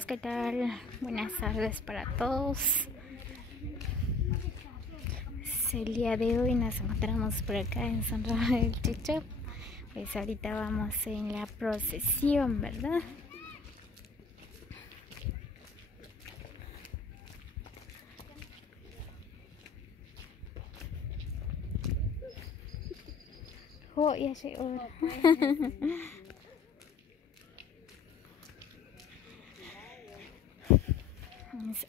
amigos, ¿qué tal? Buenas tardes para todos. El día de hoy nos encontramos por acá en San Rafael del Chichop. Pues ahorita vamos en la procesión, ¿verdad? Oh, ya llegó.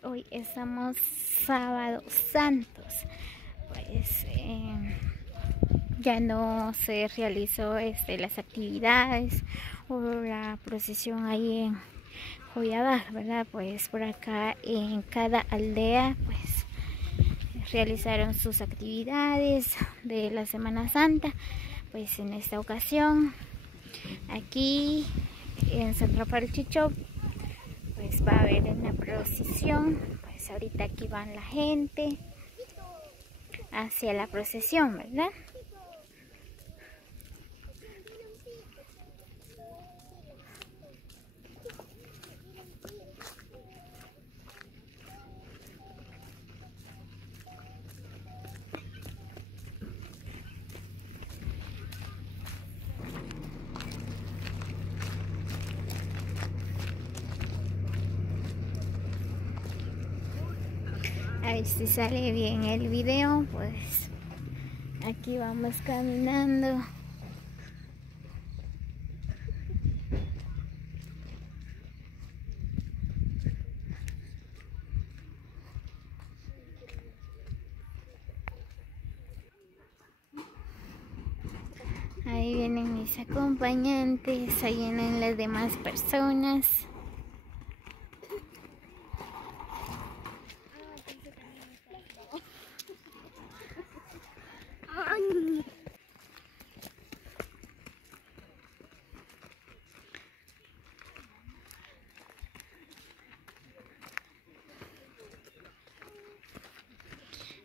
Hoy estamos sábado santos. Pues ya no se realizó las actividades o la procesión ahí en Joyabaj, ¿verdad? Pues por acá en cada aldea pues realizaron sus actividades de la Semana Santa. Pues en esta ocasión aquí en San Rafael del Chichop pues va a haber una procesión. Pues ahorita aquí van la gente hacia la procesión, ¿verdad? A ver si sale bien el video. Pues aquí vamos caminando. Ahí vienen mis acompañantes, ahí vienen las demás personas.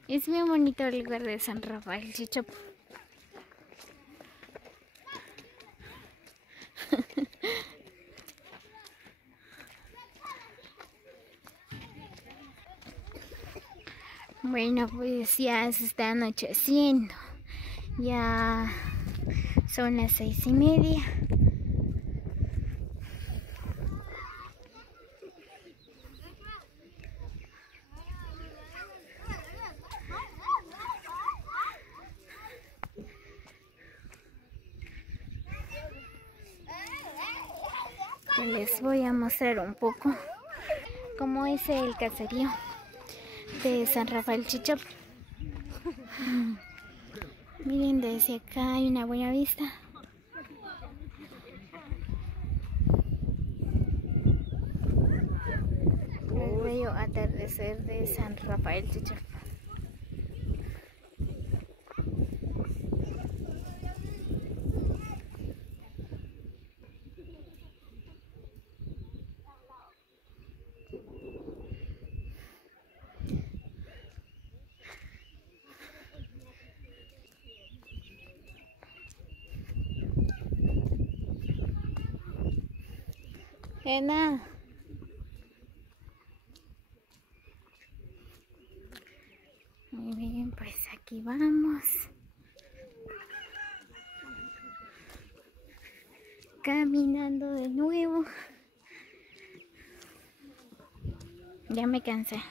Es bien bonito el lugar de San Rafael del Chichop. Bueno, pues ya se está anocheciendo. Ya son las 6:30. Les voy a mostrar un poco cómo es el caserío de San Rafael del Chichop. Miren, desde acá hay una buena vista. El bello atardecer de San Rafael del Chichop. Ena. Muy bien, pues aquí vamos. Caminando de nuevo. Ya me cansé.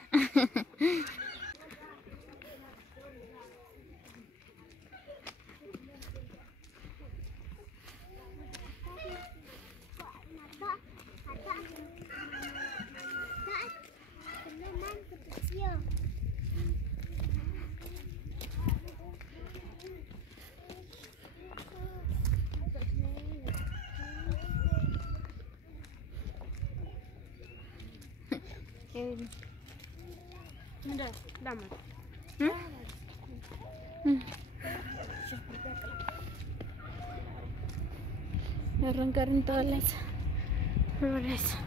Mira, dame. Arrancaron todas las flores.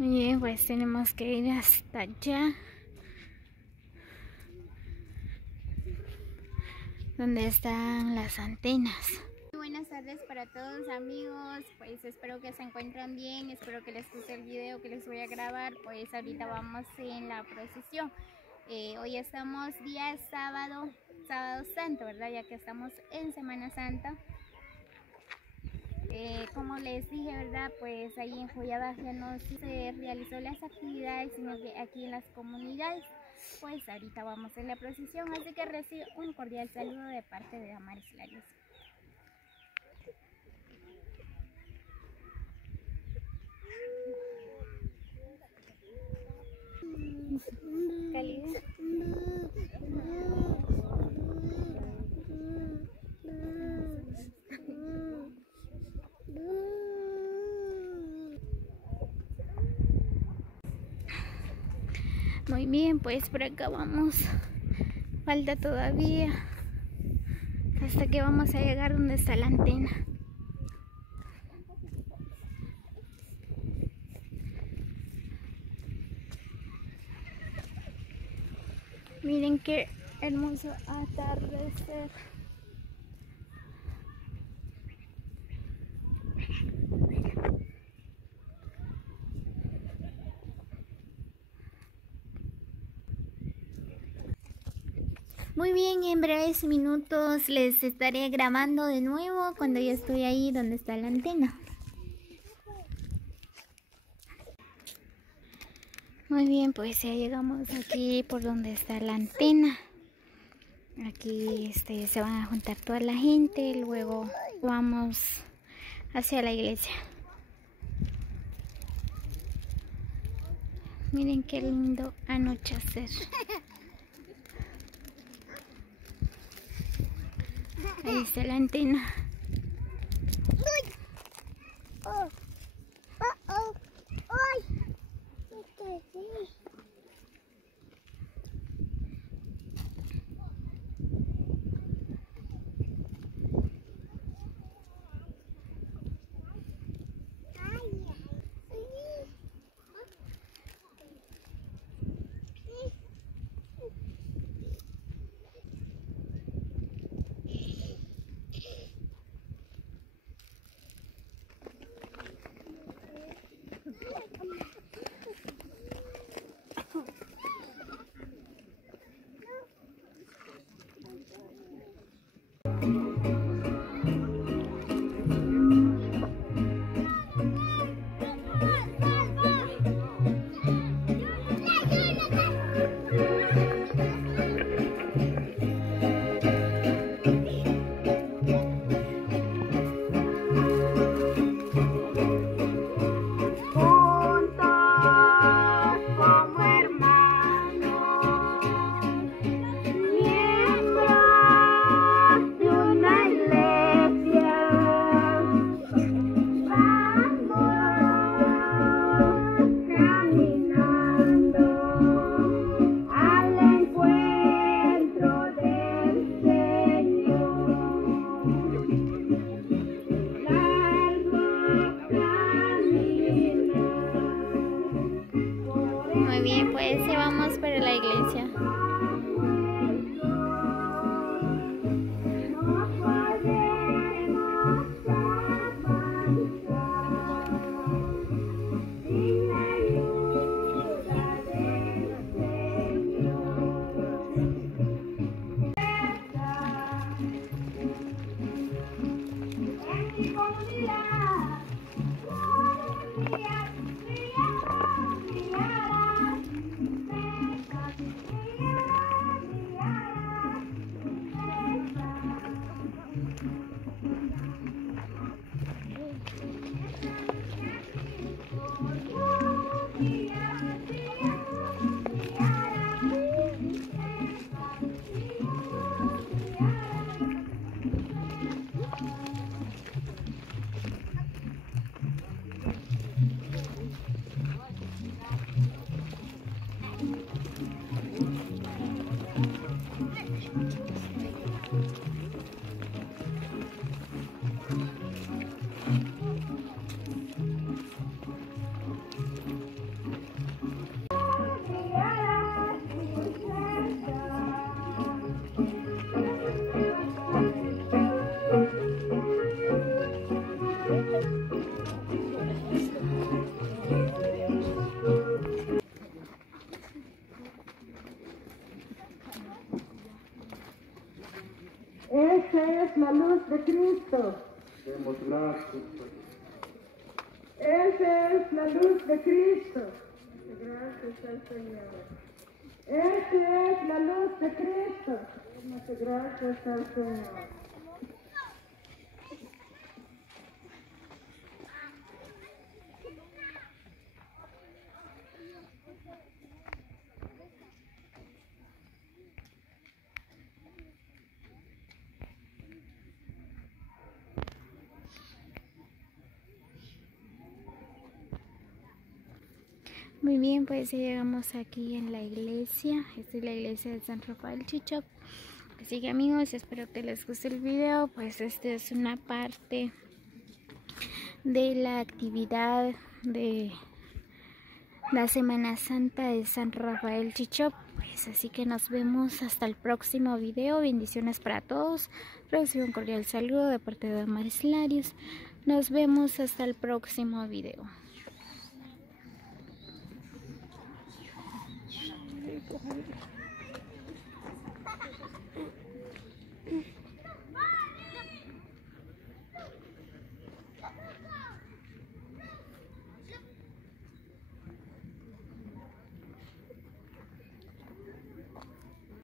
Muy bien, pues tenemos que ir hasta allá, donde están las antenas. Buenas tardes para todos, amigos, pues espero que se encuentren bien, espero que les guste el video que les voy a grabar. Pues ahorita vamos en la procesión. Hoy estamos día sábado santo, ¿verdad? Ya que estamos en Semana Santa. Como les dije, ¿verdad? Pues ahí en Joyabaj ya no se realizó las actividades, sino que aquí en las comunidades. Pues ahorita vamos en la procesión, así que recibo un cordial saludo de parte de Damaris Larios. Calidad. Muy bien, pues por acá vamos. Falta todavía hasta que vamos a llegar donde está la antena. Miren qué hermoso atardecer. Muy bien, en breves minutos les estaré grabando de nuevo cuando ya estoy ahí donde está la antena. Muy bien, pues ya llegamos aquí por donde está la antena. Aquí se van a juntar toda la gente, luego vamos hacia la iglesia. Miren qué lindo anochecer. Ahí está la antena. Muy bien, pues ya vamos para la iglesia. Esa es la luz de Cristo. Demos gracias. Esa es la luz de Cristo. Gracias al Señor. Esa es la luz de Cristo. Muchas gracias al Señor. Muy bien, pues ya llegamos aquí en la iglesia. Esta es la iglesia de San Rafael Chichop. Así que amigos, espero que les guste el video. Pues esta es una parte de la actividad de la Semana Santa de San Rafael Chichop. Pues así que nos vemos hasta el próximo video. Bendiciones para todos. Recibo un cordial saludo de parte de Damaris Larios. Nos vemos hasta el próximo video. Thank you.